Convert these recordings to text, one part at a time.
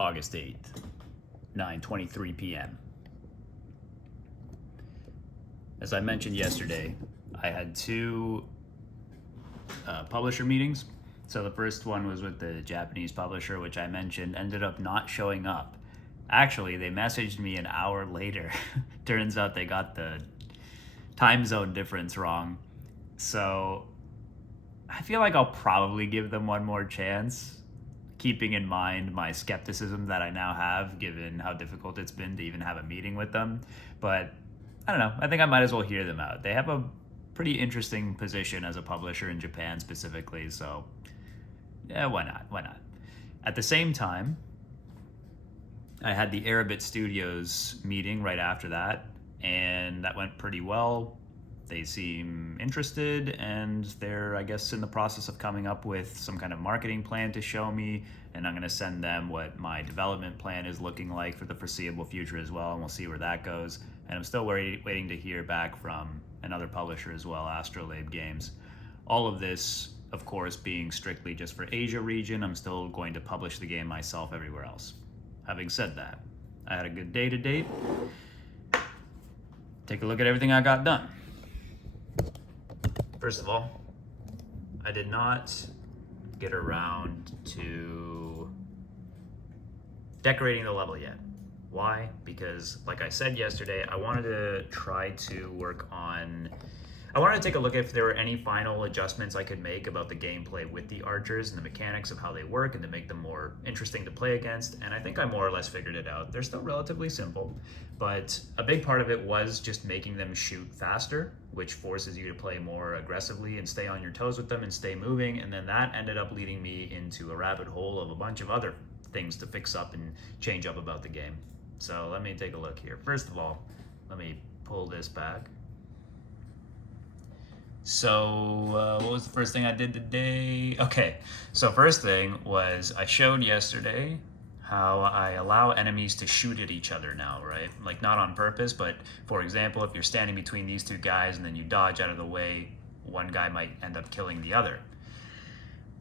August 8th, 9:23 p.m. As I mentioned yesterday, I had two publisher meetings. So the first one was with the Japanese publisher, which I mentioned ended up not showing up. Actually, they messaged me an hour later. Turns out they got the time zone difference wrong. So I feel like I'll probably give them one more chance, keeping in mind my skepticism that I now have, given how difficult it's been to even have a meeting with them. But I don't know. I think I might as well hear them out. They have a pretty interesting position as a publisher in Japan specifically, so yeah, why not? Why not? At the same time, I had the Arabit Studios meeting right after that, and that went pretty well. They seem interested, and they're, I guess, in the process of coming up with some kind of marketing plan to show me, and I'm going to send them what my development plan is looking like for the foreseeable future as well, and we'll see where that goes. And I'm still waiting to hear back from another publisher as well, Astrolabe Games. All of this, of course, being strictly just for Asia region. I'm still going to publish the game myself everywhere else. Having said that, I had a good day to date. Take a look at everything I got done. First of all, I did not get around to decorating the level yet. Why? Because, like I said yesterday, I wanted to try to work on... I wanted to take a look if there were any final adjustments I could make about the gameplay with the archers and the mechanics of how they work and to make them more interesting to play against, and I think I more or less figured it out. They're still relatively simple, but a big part of it was just making them shoot faster, which forces you to play more aggressively and stay on your toes with them and stay moving, and then that ended up leading me into a rabbit hole of a bunch of other things to fix up and change up about the game. So let me take a look here. First of all, let me pull this back. So what was the first thing I did today? Okay, so first thing was I showed yesterday how I allow enemies to shoot at each other now, right? Like not on purpose, but for example, if you're standing between these two guys and then you dodge out of the way, one guy might end up killing the other.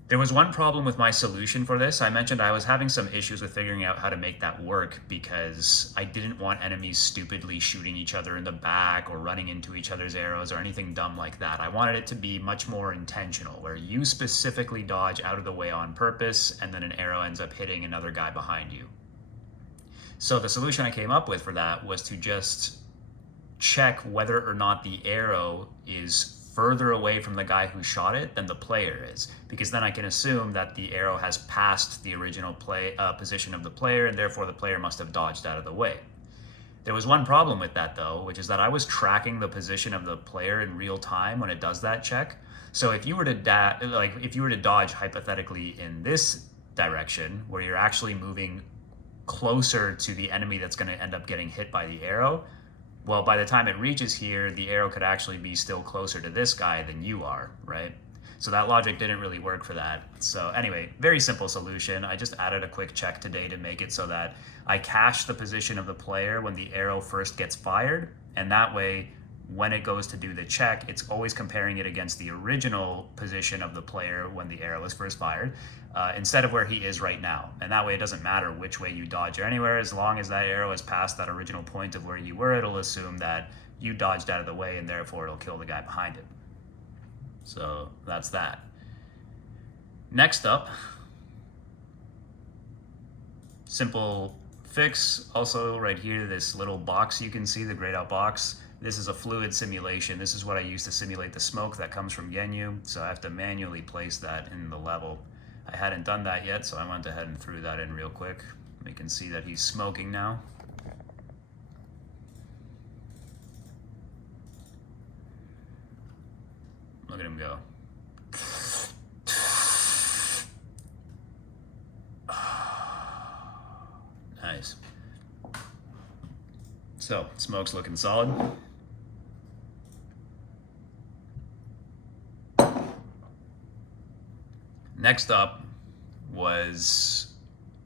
There was one problem with my solution for this. I mentioned I was having some issues with figuring out how to make that work because I didn't want enemies stupidly shooting each other in the back or running into each other's arrows or anything dumb like that. I wanted it to be much more intentional, where you specifically dodge out of the way on purpose and then an arrow ends up hitting another guy behind you. So the solution I came up with for that was to just check whether or not the arrow is further away from the guy who shot it than the player is, because then I can assume that the arrow has passed the original position of the player, and therefore the player must have dodged out of the way. There was one problem with that though, which is that I was tracking the position of the player in real time when it does that check. So if you were to dodge hypothetically in this direction, where you're actually moving closer to the enemy that's going to end up getting hit by the arrow, well, by the time it reaches here, the arrow could actually be still closer to this guy than you are, right? So that logic didn't really work for that. So anyway, very simple solution. I just added a quick check today to make it so that I cache the position of the player when the arrow first gets fired, and that way, when it goes to do the check, it's always comparing it against the original position of the player when the arrow is first fired, instead of where he is right now. And that way it doesn't matter which way you dodge or anywhere, as long as that arrow is past that original point of where you were, it'll assume that you dodged out of the way and therefore it'll kill the guy behind it. So that's that. Next up, simple fix. Also right here, this little box you can see, the grayed out box. This is a fluid simulation. This is what I use to simulate the smoke that comes from Genyu, so I have to manually place that in the level. I hadn't done that yet, so I went ahead and threw that in real quick. We can see that he's smoking now. Look at him go. Nice. So, smoke's looking solid. Next up was,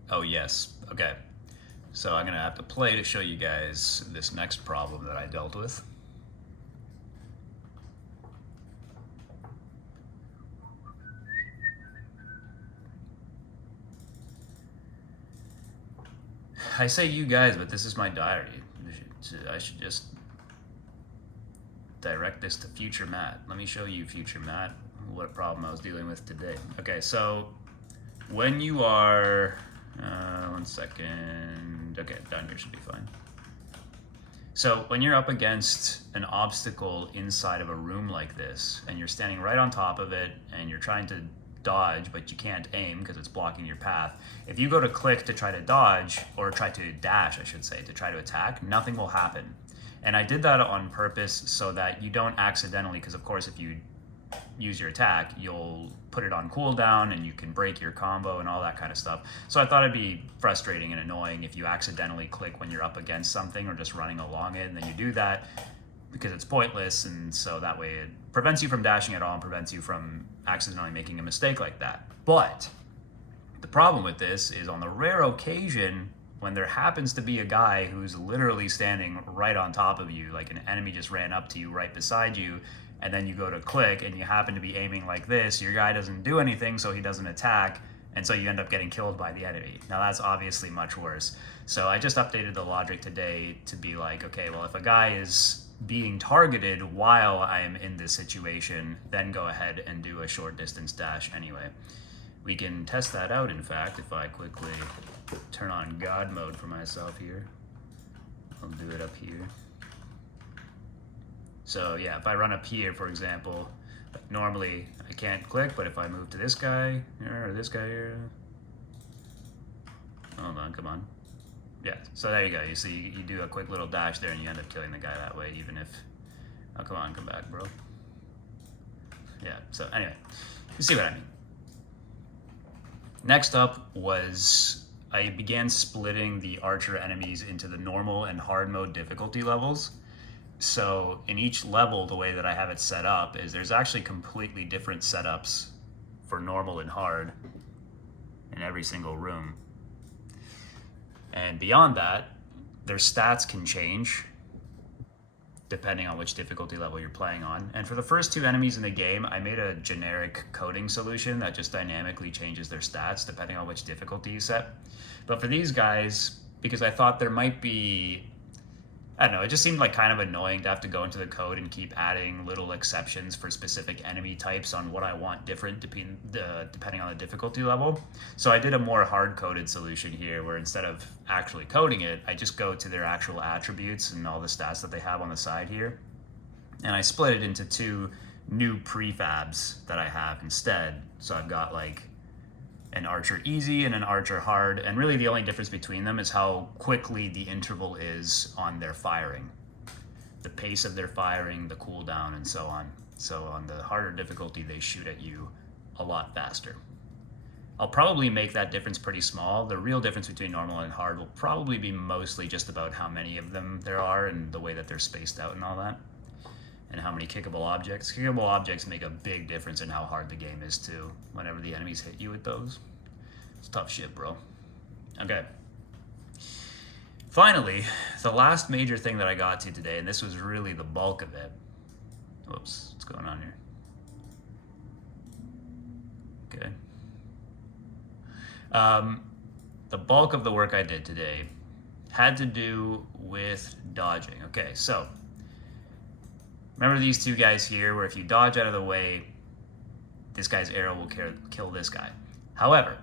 oh yes, okay. So I'm gonna have to play to show you guys this next problem that I dealt with. I say you guys, but this is my diary. I should just direct this to future Matt. Let me show you future Matt what a problem I was dealing with today. Okay, so when you are, 1 second. Okay, down here should be fine. So when you're up against an obstacle inside of a room like this, and you're standing right on top of it, and you're trying to dodge, but you can't aim because it's blocking your path. If you go to click to try to dodge, or try to dash, I should say, to try to attack, nothing will happen. And I did that on purpose so that you don't accidentally, because of course if you use your attack, you'll put it on cooldown and you can break your combo and all that kind of stuff. So I thought it'd be frustrating and annoying if you accidentally click when you're up against something or just running along it, and then you do that because it's pointless, and so that way it prevents you from dashing at all and prevents you from accidentally making a mistake like that. But the problem with this is on the rare occasion when there happens to be a guy who's literally standing right on top of you, like an enemy just ran up to you right beside you, and then you go to click and you happen to be aiming like this, your guy doesn't do anything, so he doesn't attack, and so you end up getting killed by the enemy. Now that's obviously much worse. So I just updated the logic today to be like, okay, well, if a guy is being targeted while I am in this situation, then go ahead and do a short distance dash anyway. We can test that out, in fact, if I quickly turn on God mode for myself here. I'll do it up here. So yeah, if I run up here, for example, normally I can't click, but if I move to this guy here, or this guy here, hold on, come on. Yeah, so there you go. You see, you do a quick little dash there and you end up killing the guy that way, even if, oh, come on, come back, bro. Yeah, so anyway, you see what I mean. Next up was, I began splitting the archer enemies into the normal and hard mode difficulty levels. So in each level, the way that I have it set up is there's actually completely different setups for normal and hard in every single room. And beyond that, their stats can change depending on which difficulty level you're playing on. And for the first two enemies in the game, I made a generic coding solution that just dynamically changes their stats depending on which difficulty you set. But for these guys, because I thought there might be, I don't know, it just seemed like kind of annoying to have to go into the code and keep adding little exceptions for specific enemy types on what I want different depending on the difficulty level. So I did a more hard-coded solution here where instead of actually coding it, I just go to their actual attributes and all the stats that they have on the side here. And I split it into two new prefabs that I have instead. So I've got like an archer easy and an archer hard, and really the only difference between them is how quickly the interval is on their firing, the pace of their firing, the cooldown, and so on. So on the harder difficulty, they shoot at you a lot faster. I'll probably make that difference pretty small. The real difference between normal and hard will probably be mostly just about how many of them there are and the way that they're spaced out and all that, and how many kickable objects. Kickable objects make a big difference in how hard the game is too, whenever the enemies hit you with those. It's tough shit, bro. Okay. Finally, the last major thing that I got to today, and this was really the bulk of it. Whoops, what's going on here? Okay. The bulk of the work I did today had to do with dodging. Okay, so remember these two guys here where if you dodge out of the way, this guy's arrow will kill this guy. However,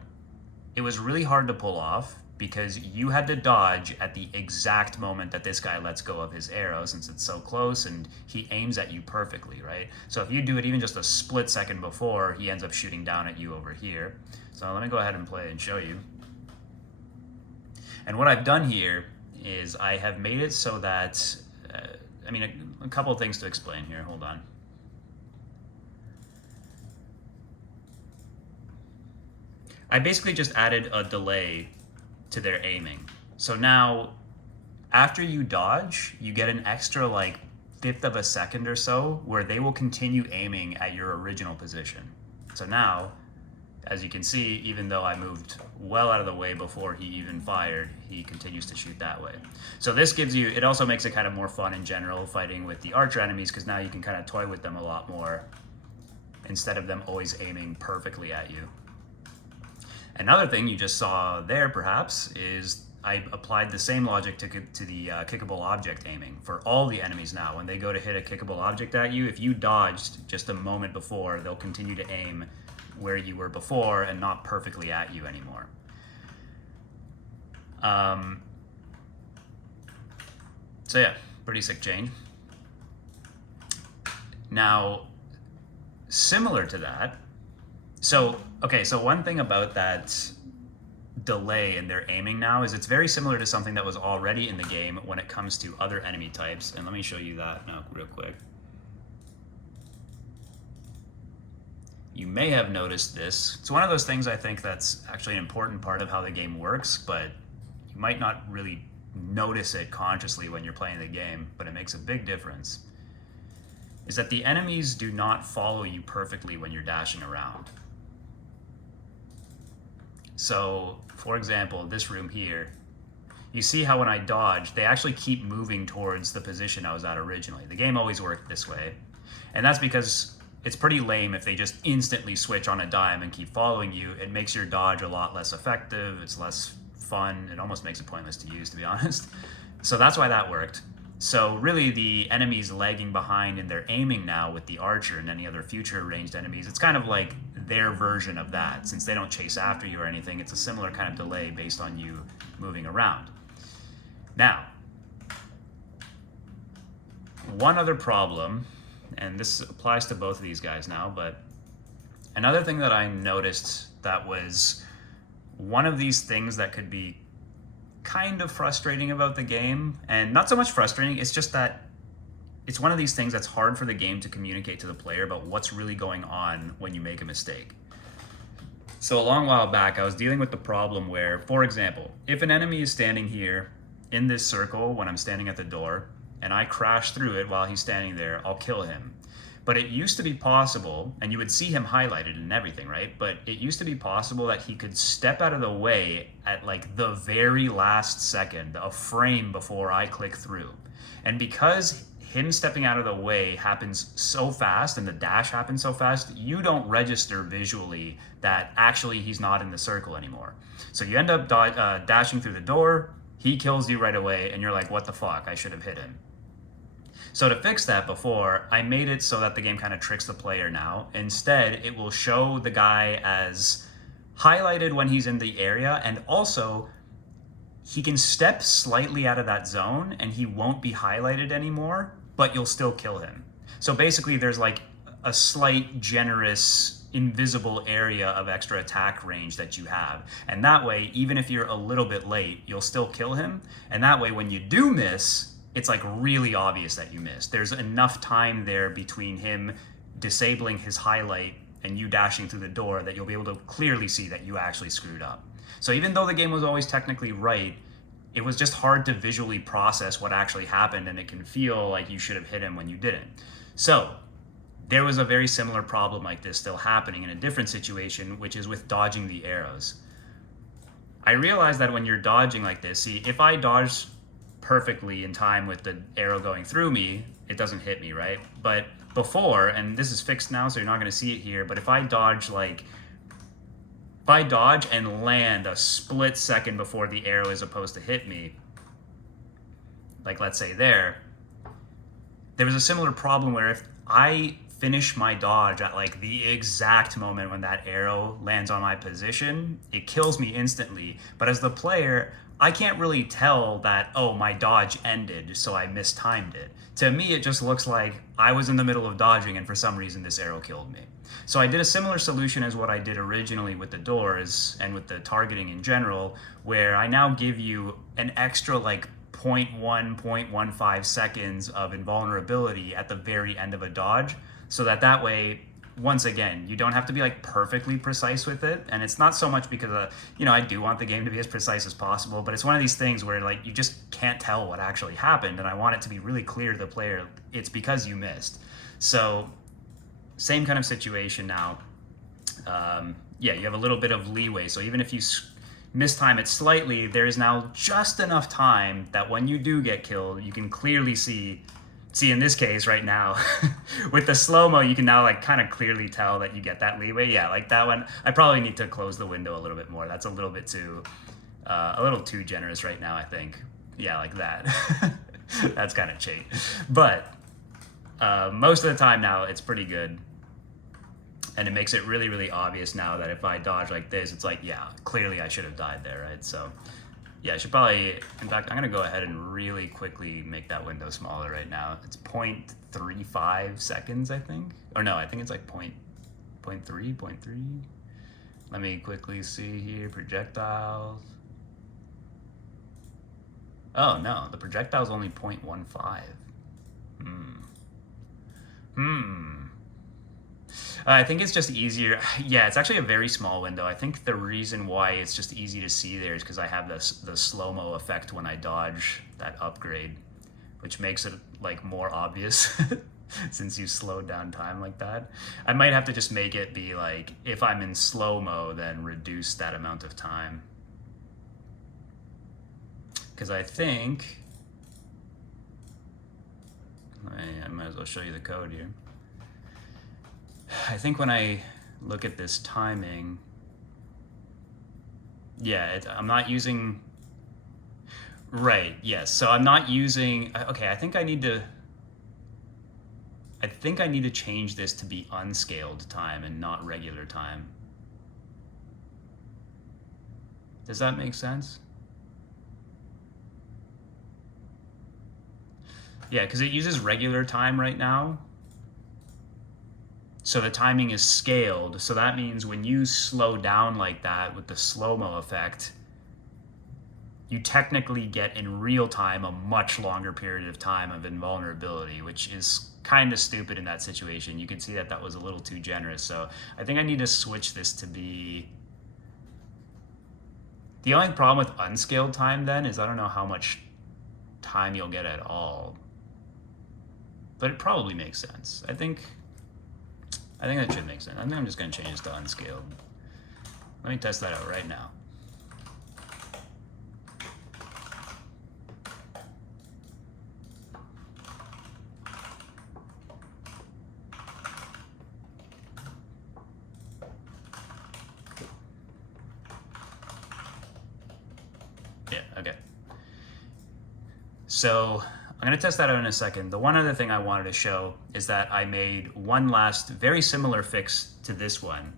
it was really hard to pull off because you had to dodge at the exact moment that this guy lets go of his arrow, since it's so close and he aims at you perfectly, right? So if you do it even just a split second before, he ends up shooting down at you over here. So let me go ahead and play and show you. And what I've done here is I have made it so that, a couple of things to explain here, hold on. I basically just added a delay to their aiming. So now, after you dodge, you get an extra like 1/5 of a second or so where they will continue aiming at your original position. So now, as you can see, even though I moved well out of the way before he even fired, he continues to shoot that way. So this gives you, it also makes it kind of more fun in general fighting with the archer enemies, because now you can kind of toy with them a lot more instead of them always aiming perfectly at you. Another thing you just saw there, perhaps, is I applied the same logic to the kickable object aiming for all the enemies now. When they go to hit a kickable object at you, if you dodged just a moment before, they'll continue to aim where you were before and not perfectly at you anymore. So yeah, pretty sick change. Now, similar to that, so one thing about that delay in their aiming now is it's very similar to something that was already in the game when it comes to other enemy types. And let me show you that now real quick. You may have noticed this. It's one of those things I think that's actually an important part of how the game works, but you might not really notice it consciously when you're playing the game, but it makes a big difference. Is that the enemies do not follow you perfectly when you're dashing around. So, for example, this room here, you see how when I dodge, they actually keep moving towards the position I was at originally. The game always worked this way. And that's because it's pretty lame if they just instantly switch on a dime and keep following you. It makes your dodge a lot less effective, it's less fun, it almost makes it pointless to use, to be honest. So that's why that worked. So really the enemies lagging behind in their aiming now with the archer and any other future ranged enemies, it's kind of like their version of that. Since they don't chase after you or anything, it's a similar kind of delay based on you moving around. Now, one other problem, and this applies to both of these guys now, but another thing that I noticed that was one of these things that could be kind of frustrating about the game, and not so much frustrating, it's just that it's one of these things that's hard for the game to communicate to the player about what's really going on when you make a mistake. So a long while back, I was dealing with the problem where, for example, if an enemy is standing here in this circle when I'm standing at the door, and I crash through it while he's standing there, I'll kill him. But it used to be possible, and you would see him highlighted and everything, right? But it used to be possible that he could step out of the way at like the very last second, a frame before I click through. And because him stepping out of the way happens so fast and the dash happens so fast, you don't register visually that actually he's not in the circle anymore. So you end up dashing through the door, he kills you right away, and you're like, what the fuck, I should have hit him. So to fix that before, I made it so that the game kind of tricks the player now. Instead, it will show the guy as highlighted when he's in the area, and also he can step slightly out of that zone and he won't be highlighted anymore, but you'll still kill him. So basically there's like a slight generous invisible area of extra attack range that you have. And that way, even if you're a little bit late, you'll still kill him. And that way, when you do miss, it's like really obvious that you missed. There's enough time there between him disabling his highlight and you dashing through the door that you'll be able to clearly see that you actually screwed up. So even though the game was always technically right, it was just hard to visually process what actually happened, and it can feel like you should have hit him when you didn't. So there was a very similar problem like this still happening in a different situation, which is with dodging the arrows. I realized that when you're dodging like this, see, if I dodge perfectly in time with the arrow going through me, it doesn't hit me, right? But before, and this is fixed now, so you're not going to see it here, but if I dodge and land a split second before the arrow is supposed to hit me, like let's say there was a similar problem where if I finish my dodge at like the exact moment when that arrow lands on my position, it kills me instantly. But as the player, I can't really tell that, oh, my dodge ended, so I mistimed it. To me, it just looks like I was in the middle of dodging and for some reason this arrow killed me. So I did a similar solution as what I did originally with the doors and with the targeting in general, where I now give you an extra like 0.1, 0.15 seconds of invulnerability at the very end of a dodge, so that way, once again, you don't have to be like perfectly precise with it. And it's not so much because I do want the game to be as precise as possible, but it's one of these things where like you just can't tell what actually happened, and I want it to be really clear to the player it's because you missed. So same kind of situation now. You have a little bit of leeway, so even if you mistime it slightly, there is now just enough time that when you do get killed, you can clearly see in this case right now, with the slow-mo, you can now like kind of clearly tell that you get that leeway. Yeah, like that one, I probably need to close the window a little bit more. That's a little bit too A little too generous right now, I think. Yeah, like that. That's kind of cheap. But most of the time now, it's pretty good. And it makes it really, really obvious now that if I dodge like this, it's like, yeah, clearly I should have died there, right? So, yeah, I should probably, in fact, I'm going to go ahead and really quickly make that window smaller right now. It's 0.35 seconds, I think. Or no, I think it's like 0.3. Let me quickly see here, projectiles. Oh, no, the projectile's only 0.15. I think it's just easier. Yeah, it's actually a very small window. I think the reason why it's just easy to see there is because I have the slow-mo effect when I dodge that upgrade, which makes it like more obvious since you slowed down time like that. I might have to just make it be like, if I'm in slow-mo, then reduce that amount of time. Because I think, I might as well show you the code here. I think when I look at this timing, yeah, I'm not using, right, yes. So I'm not using, okay, I think I need to change this to be unscaled time and not regular time. Does that make sense? Yeah, because it uses regular time right now. So the timing is scaled. So that means when you slow down like that with the slow-mo effect, you technically get in real time a much longer period of time of invulnerability, which is kind of stupid in that situation. You can see that that was a little too generous. So I think I need to switch this to be... The only problem with unscaled time then is I don't know how much time you'll get at all. But it probably makes sense. I think that should make sense. I think I'm just going to change this to unscaled. Let me test that out right now. Yeah, okay. So I'm going to test that out in a second. The one other thing I wanted to show is that I made one last very similar fix to this one.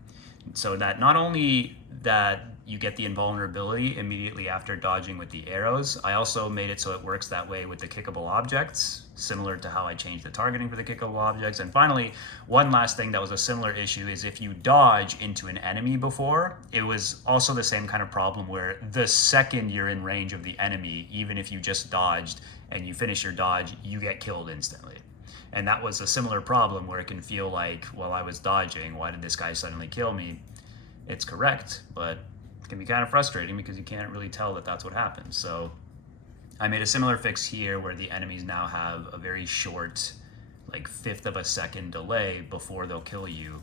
So that not only that you get the invulnerability immediately after dodging with the arrows, I also made it so it works that way with the kickable objects, similar to how I changed the targeting for the kickable objects. And finally, one last thing that was a similar issue is if you dodge into an enemy before, it was also the same kind of problem where the second you're in range of the enemy, even if you just dodged and you finish your dodge, you get killed instantly. And that was a similar problem where it can feel like, well, I was dodging, why did this guy suddenly kill me? It's correct, but it can be kind of frustrating because you can't really tell that that's what happened. So I made a similar fix here where the enemies now have a very short, like 1/5 of a second delay before they'll kill you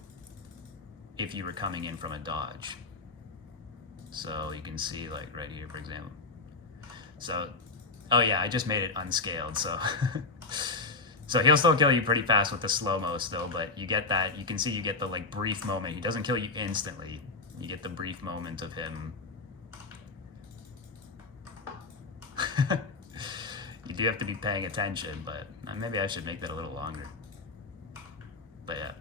if you were coming in from a dodge. So you can see like right here, for example. So, oh yeah, I just made it unscaled, so. So he'll still kill you pretty fast with the slow-mo still, but you get that, you can see you get the like brief moment. He doesn't kill you instantly. You get the brief moment of him. You do have to be paying attention, but maybe I should make that a little longer. But yeah.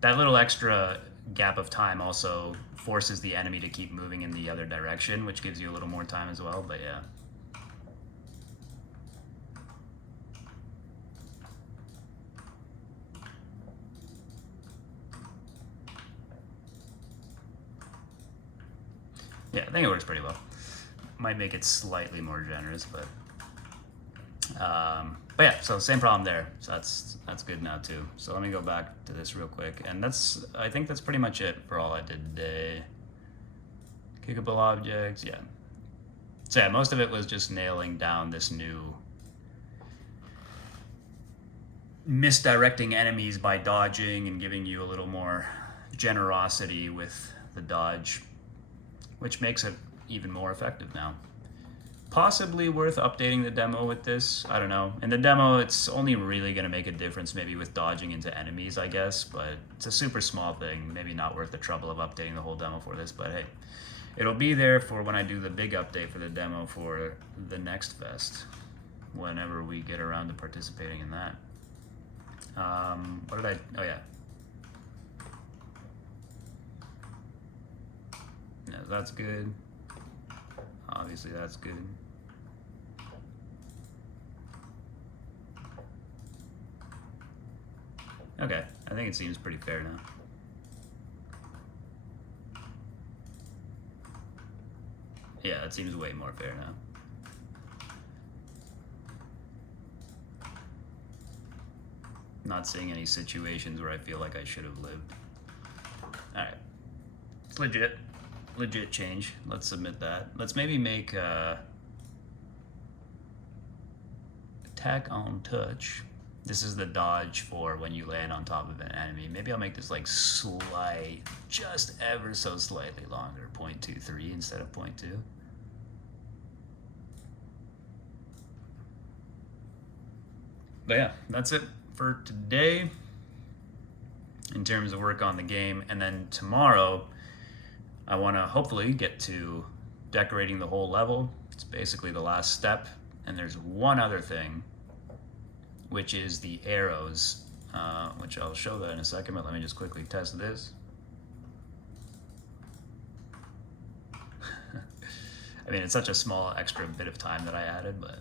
That little extra gap of time also forces the enemy to keep moving in the other direction, which gives you a little more time as well, but yeah. Yeah, I think it works pretty well. Might make it slightly more generous, but yeah, so same problem there. So that's good now too. So let me go back to this real quick, and I think that's pretty much it for all I did today. Kickable objects, yeah. So yeah, most of it was just nailing down this new misdirecting enemies by dodging and giving you a little more generosity with the dodge, which makes it even more effective now. possibly worth updating the demo with this. I don't know. In the demo, it's only really going to make a difference maybe with dodging into enemies, I guess, but it's a super small thing. Maybe not worth the trouble of updating the whole demo for this, but hey, it'll be there for when I do the big update for the demo for the next fest, whenever we get around to participating in that. What did I, oh yeah. Yeah, that's good. Obviously that's good. Okay, I think it seems pretty fair now. Yeah, it seems way more fair now. Not seeing any situations where I feel like I should have lived. Alright. It's legit. Legit change. Let's submit that. Let's maybe make attack on touch. This is the dodge for when you land on top of an enemy. Maybe I'll make this like slight, just ever so slightly longer, 0.23 instead of 0.2. But yeah, that's it for today in terms of work on the game. And then tomorrow, I want to hopefully get to decorating the whole level. It's basically the last step. And there's one other thing, which is the arrows, which I'll show that in a second, but let me just quickly test this. I mean, it's such a small extra bit of time that I added, but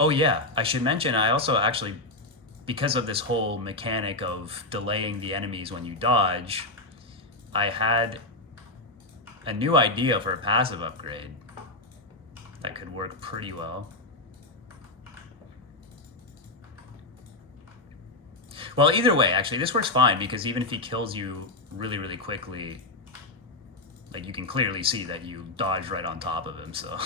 oh yeah, I should mention I also actually, because of this whole mechanic of delaying the enemies when you dodge, I had a new idea for a passive upgrade that could work pretty well. Well, either way, actually, this works fine because even if he kills you really, really quickly, like you can clearly see that you dodged right on top of him, so.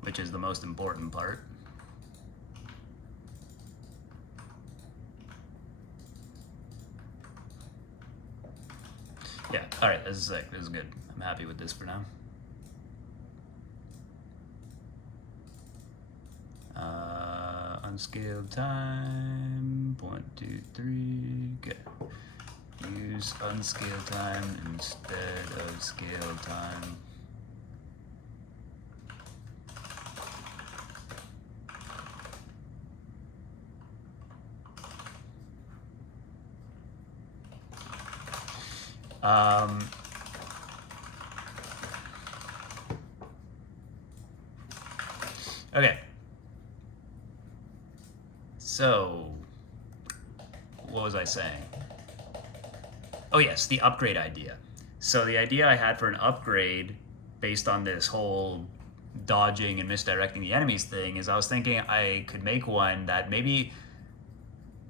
Which is the most important part. Yeah, alright, this is sick. This is good. I'm happy with this for now. Unscaled time, 0.23, good. Use unscaled time instead of scaled time. Okay. So, what was I saying? Oh yes, the upgrade idea. So the idea I had for an upgrade based on this whole dodging and misdirecting the enemies thing is I was thinking I could make one that maybe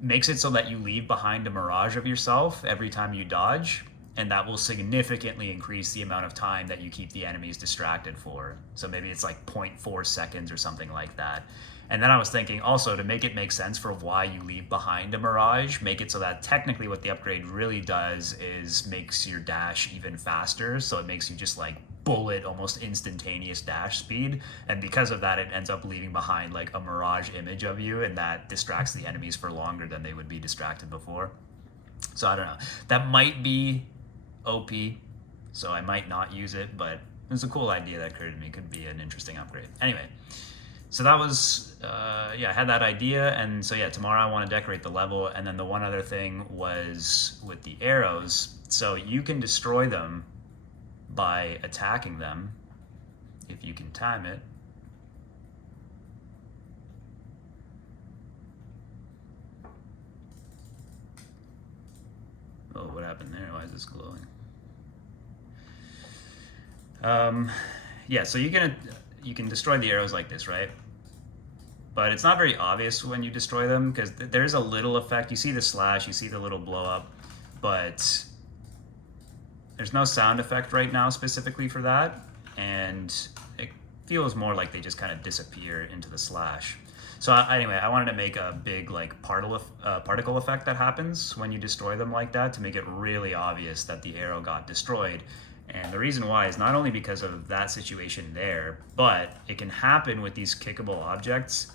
makes it so that you leave behind a mirage of yourself every time you dodge, and that will significantly increase the amount of time that you keep the enemies distracted for. So maybe it's like 0.4 seconds or something like that. And then I was thinking also to make it make sense for why you leave behind a mirage, make it so that technically what the upgrade really does is makes your dash even faster. So it makes you just like bullet, almost instantaneous dash speed. And because of that, it ends up leaving behind like a mirage image of you, and that distracts the enemies for longer than they would be distracted before. So I don't know. That might be OP, so I might not use it, but it's a cool idea that occurred to me. Could be an interesting upgrade. Anyway, so that was, yeah, I had that idea, and so yeah, tomorrow I want to decorate the level, and then the one other thing was with the arrows. So you can destroy them by attacking them, if you can time it. Oh, what happened there? Why is this glowing? Yeah, so you can destroy the arrows like this, right? But it's not very obvious when you destroy them because there's a little effect. You see the slash, you see the little blow up, but there's no sound effect right now specifically for that, and feels more like they just kind of disappear into the slash. So anyway, I wanted to make a big like particle effect that happens when you destroy them like that to make it really obvious that the arrow got destroyed. And the reason why is not only because of that situation there, but it can happen with these kickable objects.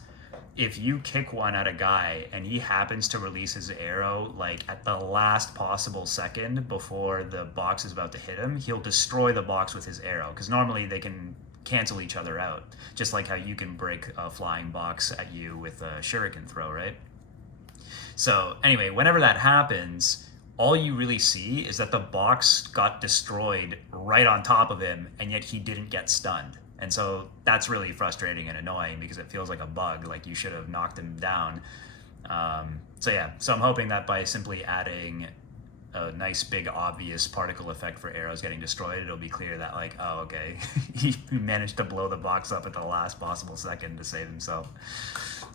If you kick one at a guy and he happens to release his arrow like at the last possible second before the box is about to hit him, he'll destroy the box with his arrow, because normally they can cancel each other out, just like how you can break a flying box at you with a shuriken throw, right? So anyway, whenever that happens, all you really see is that the box got destroyed right on top of him, and yet he didn't get stunned. And so that's really frustrating and annoying because it feels like a bug, like you should have knocked him down. So yeah, so I'm hoping that by simply adding a nice big obvious particle effect for arrows getting destroyed, it'll be clear that like, oh, okay, he managed to blow the box up at the last possible second to save himself.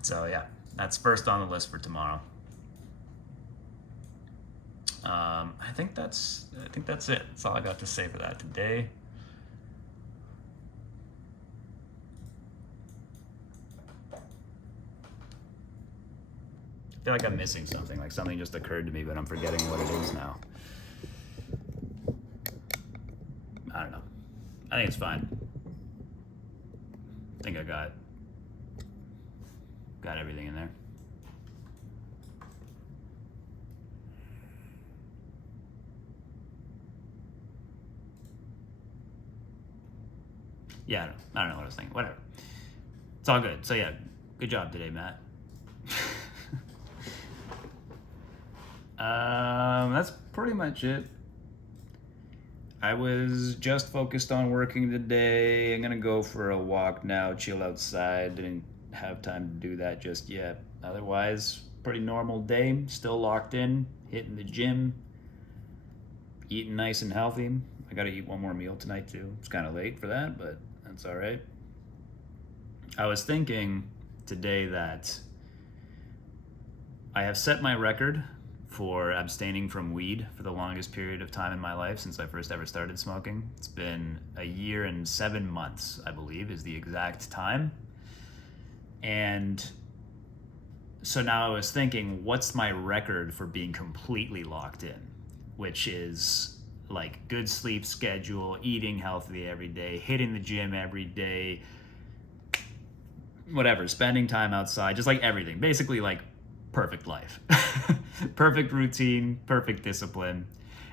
So yeah, that's first on the list for tomorrow. I think that's it. That's all I got to say for that today. I feel like I'm missing something, like something just occurred to me, but I'm forgetting what it is now. I don't know. I think it's fine. I think I got everything in there. Yeah, I don't know what I was thinking. Whatever. It's all good. So yeah, good job today, Matt. That's pretty much it. I was just focused on working today. I'm gonna go for a walk now, chill outside. Didn't have time to do that just yet. Otherwise, pretty normal day. Still locked in, hitting the gym, eating nice and healthy. I gotta eat one more meal tonight too. It's kind of late for that, but that's all right. I was thinking today that I have set my record for abstaining from weed for the longest period of time in my life since I first ever started smoking. It's been 1 year and 7 months, I believe, is the exact time. And so now I was thinking, what's my record for being completely locked in? Which is like good sleep schedule, eating healthy every day, hitting the gym every day, whatever, spending time outside, just like everything. Basically like perfect life. Perfect routine, perfect discipline.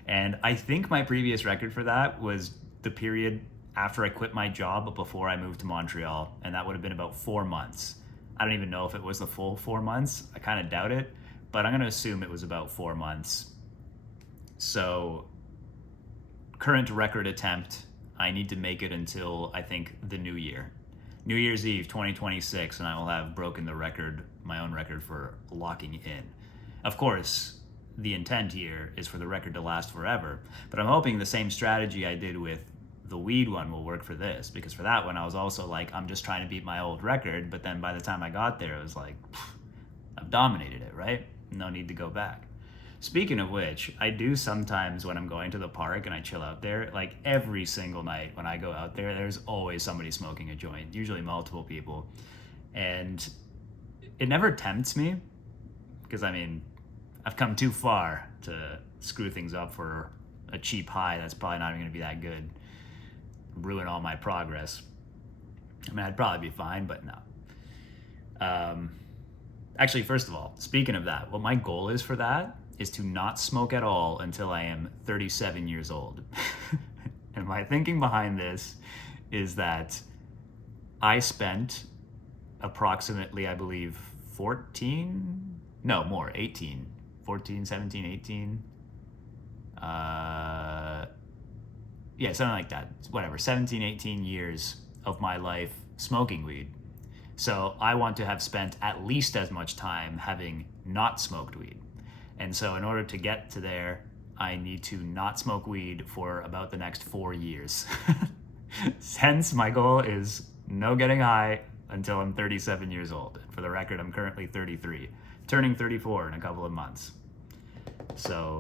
And I think my previous record for that was the period after I quit my job but before I moved to Montreal, and that would have been about 4 months. I don't even know if it was the full 4 months. I kind of doubt it, but I'm going to assume it was about 4 months. So current record attempt, I need to make it until I think the new year. New Year's Eve 2026, and I will have broken the record, my own record for locking in. Of course, the intent here is for the record to last forever, but I'm hoping the same strategy I did with the weed one will work for this, because for that one I was also like, I'm just trying to beat my old record, but then by the time I got there it was like, I've dominated it, right? No need to go back. Speaking of which, I do sometimes when I'm going to the park and I chill out there, like every single night when I go out there, there's always somebody smoking a joint, usually multiple people. And it never tempts me, because I mean, I've come too far to screw things up for a cheap high that's probably not even going to be that good, ruin all my progress. I mean, I'd probably be fine, but no. Actually, first of all, speaking of that, what my goal is for that is to not smoke at all until I am 37 years old. And my thinking behind this is that I spent approximately, I believe, 18, 14, 17, 18. Yeah, something like that. Whatever, 17, 18 years of my life smoking weed. So I want to have spent at least as much time having not smoked weed. And so in order to get to there, I need to not smoke weed for about the next 4 years. Hence, my goal is no getting high until I'm 37 years old. For the record, I'm currently 33, turning 34 in a couple of months. So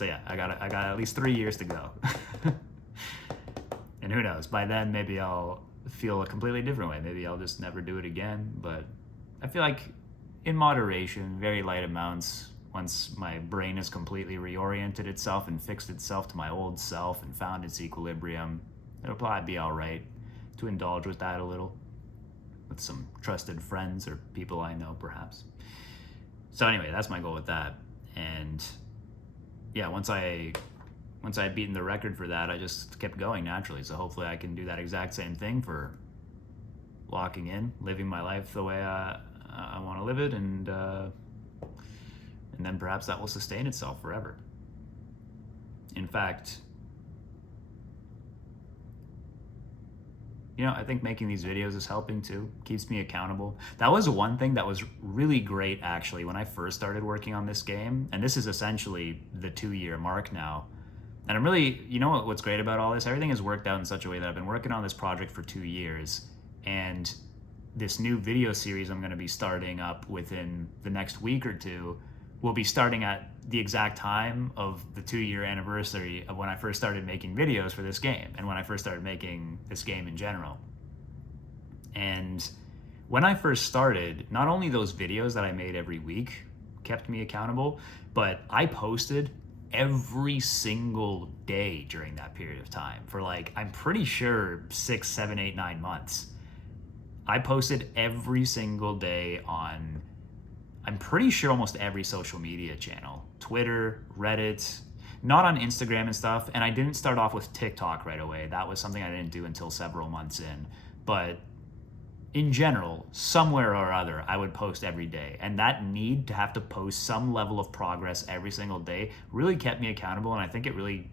yeah, I got at least 3 years to go. And who knows, by then maybe I'll feel a completely different way. Maybe I'll just never do it again. But I feel like in moderation, very light amounts, once my brain has completely reoriented itself and fixed itself to my old self and found its equilibrium, it'll probably be all right to indulge with that a little, with some trusted friends or people I know, perhaps. So anyway, that's my goal with that. And yeah, once I had beaten the record for that, I just kept going naturally. So hopefully I can do that exact same thing for locking in, living my life the way I want to live it, and then perhaps that will sustain itself forever. In fact, I think making these videos is helping too. Keeps me accountable. That was one thing that was really great actually when I first started working on this game, and this is essentially the 2-year mark now. And I'm really, what's great about all this? Everything has worked out in such a way that I've been working on this project for 2 years, and this new video series I'm going to be starting up within the next week or two will be starting at the exact time of the 2-year anniversary of when I first started making videos for this game, and when I first started making this game in general. And when I first started, not only those videos that I made every week kept me accountable, but I posted every single day during that period of time for I'm pretty sure 6, 7, 8, 9 months. I posted every single day on, I'm pretty sure, almost every social media channel. Twitter, Reddit, not on Instagram and stuff. And I didn't start off with TikTok right away. That was something I didn't do until several months in. But in general, somewhere or other, I would post every day. And that need to have to post some level of progress every single day really kept me accountable. And I think it really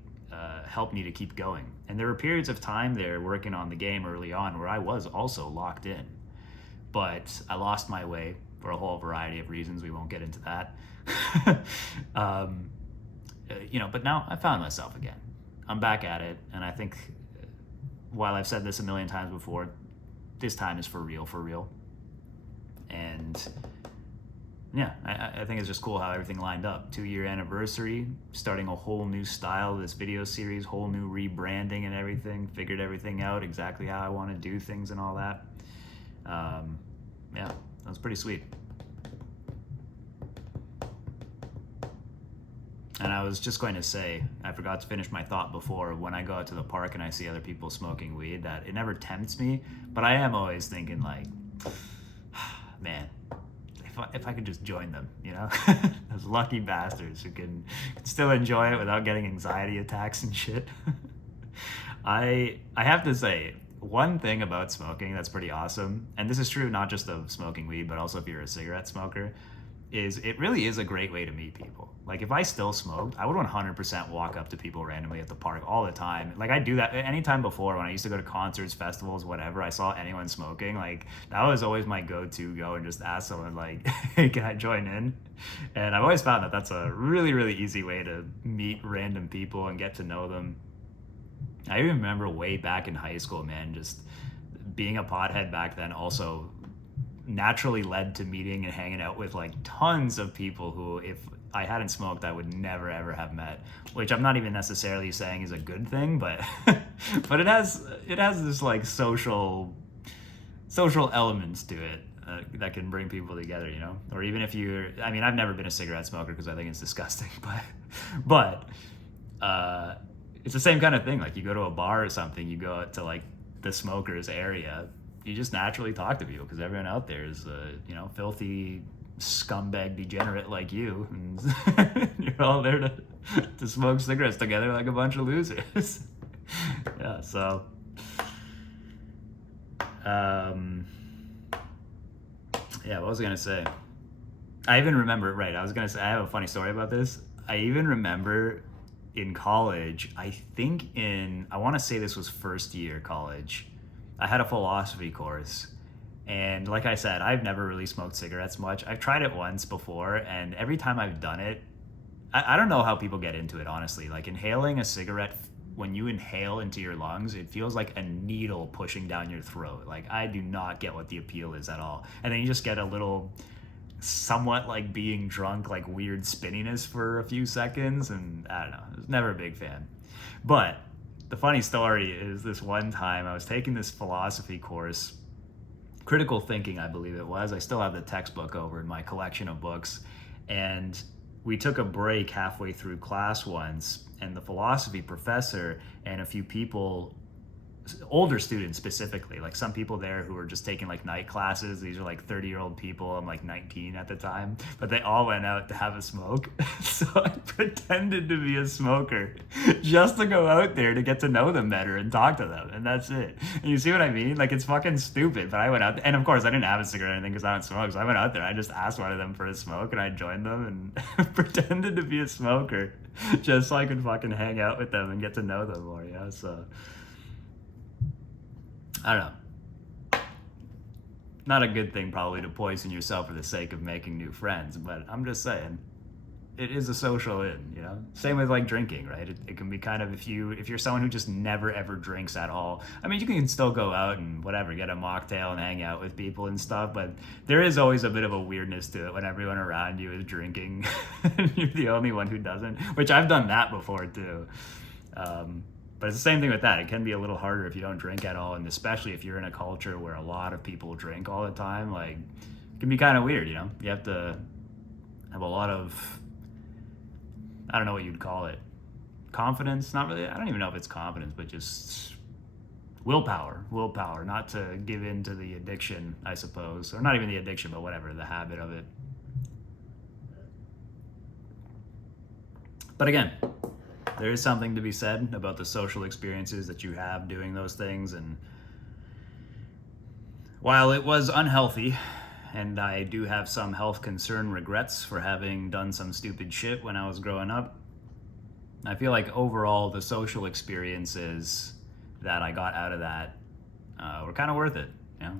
helped me to keep going. And there were periods of time there working on the game early on where I was also locked in. But I lost my way for a whole variety of reasons. We won't get into that. But now I found myself again. I'm back at it. And I think while I've said this a million times before, this time is for real. And yeah, I think it's just cool how everything lined up. 2-year anniversary, starting a whole new style of this video series, whole new rebranding and everything, figured everything out, exactly how I want to do things and all that. Yeah, that was pretty sweet. And I was just going to say, I forgot to finish my thought before, when I go out to the park and I see other people smoking weed, that it never tempts me, but I am always thinking man, if I could just join them, those lucky bastards who can still enjoy it without getting anxiety attacks and shit. I have to say, one thing about smoking that's pretty awesome, and this is true not just of smoking weed, but also if you're a cigarette smoker, is it really is a great way to meet people. If I still smoked, I would 100% walk up to people randomly at the park all the time. I do that anytime before when I used to go to concerts, festivals, whatever. I saw anyone smoking, that was always my go-to, go and just ask someone hey, can I join in? And I've always found that that's a really, really easy way to meet random people and get to know them. I even remember way back in high school, man, just being a pothead back then also naturally led to meeting and hanging out with tons of people who, if I hadn't smoked, I would never ever have met, which I'm not even necessarily saying is a good thing, but but it has this social elements to it that can bring people together, or even if I've never been a cigarette smoker because I think it's disgusting, but it's the same kind of thing. You go to a bar or something, you go to the smokers area, you just naturally talk to people because everyone out there is filthy scumbag degenerate like you, and you're all there to smoke cigarettes together like a bunch of losers. Yeah, so yeah, what was I gonna say? I even remember, right, I was gonna say, I have a funny story about this. I even remember in college, I want to say this was first year college, I had a philosophy course. And like I said, I've never really smoked cigarettes much. I've tried it once before, and every time I've done it, I don't know how people get into it, honestly. Inhaling a cigarette, when you inhale into your lungs, it feels like a needle pushing down your throat. I do not get what the appeal is at all. And then you just get a little, somewhat like being drunk, weird spinniness for a few seconds, and I don't know. I was never a big fan. But the funny story is this one time I was taking this philosophy course, critical thinking, I believe it was. I still have the textbook over in my collection of books. And we took a break halfway through class once, and the philosophy professor and a few people, older students specifically, like some people there who were just taking like night classes. These are like 30-year-old people. I'm like 19 at the time, but they all went out to have a smoke. So I pretended to be a smoker just to go out there to get to know them better and talk to them, and that's it. And you see what I mean? Like, it's fucking stupid, but I went out, and of course I didn't have a cigarette or anything because I don't smoke. So I went out there, I just asked one of them for a smoke, and I joined them and pretended to be a smoker just so I could fucking hang out with them and get to know them more. So I don't know. Not a good thing probably to poison yourself for the sake of making new friends, but I'm just saying, it is a social in. Same with like drinking, right? It can be kind of, if you're someone who just never ever drinks at all. I mean, you can still go out and whatever, get a mocktail and hang out with people and stuff, but there is always a bit of a weirdness to it when everyone around you is drinking and you're the only one who doesn't, which I've done that before too. But it's the same thing with that. It can be a little harder if you don't drink at all, and especially if you're in a culture where a lot of people drink all the time. Like, it can be kind of weird, You have to have a lot of, I don't know what you'd call it, confidence. Not really, I don't even know if it's confidence, but just willpower not to give in to the addiction, I suppose. Or not even the addiction, but whatever, the habit of it. But again, there is something to be said about the social experiences that you have doing those things. And while it was unhealthy, and I do have some health concern regrets for having done some stupid shit when I was growing up, I feel like overall the social experiences that I got out of that were kind of worth it.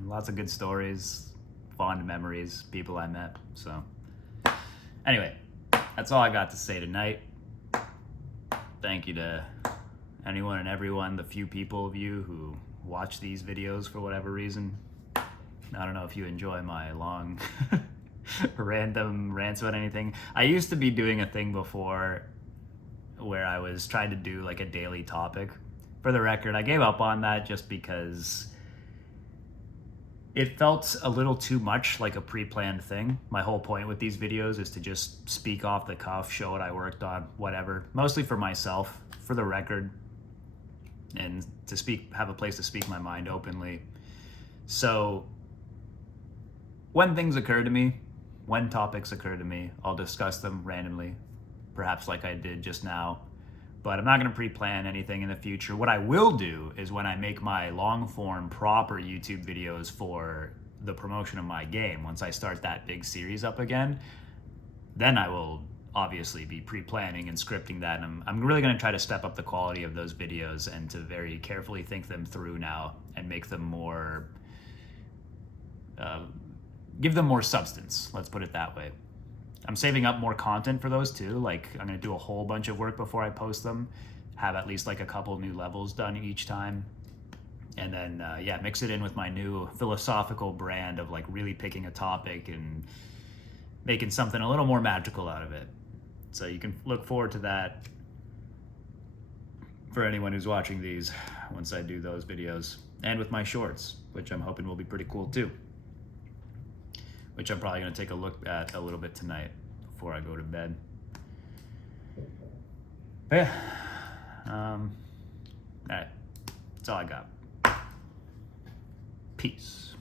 Lots of good stories, fond memories, people I met. So anyway, that's all I got to say tonight. Thank you to anyone and everyone, the few people of you who watch these videos for whatever reason. I don't know if you enjoy my long random rants about anything. I used to be doing a thing before where I was trying to do like a daily topic. For the record, I gave up on that just because it felt a little too much like a pre-planned thing. My whole point with these videos is to just speak off the cuff, show what I worked on, whatever. Mostly for myself, for the record, and to have a place to speak my mind openly. So when things occur to me, when topics occur to me, I'll discuss them randomly, perhaps like I did just now. But I'm not going to pre-plan anything in the future. What I will do is when I make my long-form proper YouTube videos for the promotion of my game, once I start that big series up again, then I will obviously be pre-planning and scripting that. And I'm really going to try to step up the quality of those videos and to very carefully think them through now and make them more, give them more substance, let's put it that way. I'm saving up more content for those too. Like, I'm going to do a whole bunch of work before I post them, have at least like a couple new levels done each time. And then, mix it in with my new philosophical brand of like really picking a topic and making something a little more magical out of it. So you can look forward to that for anyone who's watching these once I do those videos. And with my shorts, which I'm hoping will be pretty cool too. Which I'm probably going to take a look at a little bit tonight before I go to bed. But yeah, all right, that's all I got. Peace.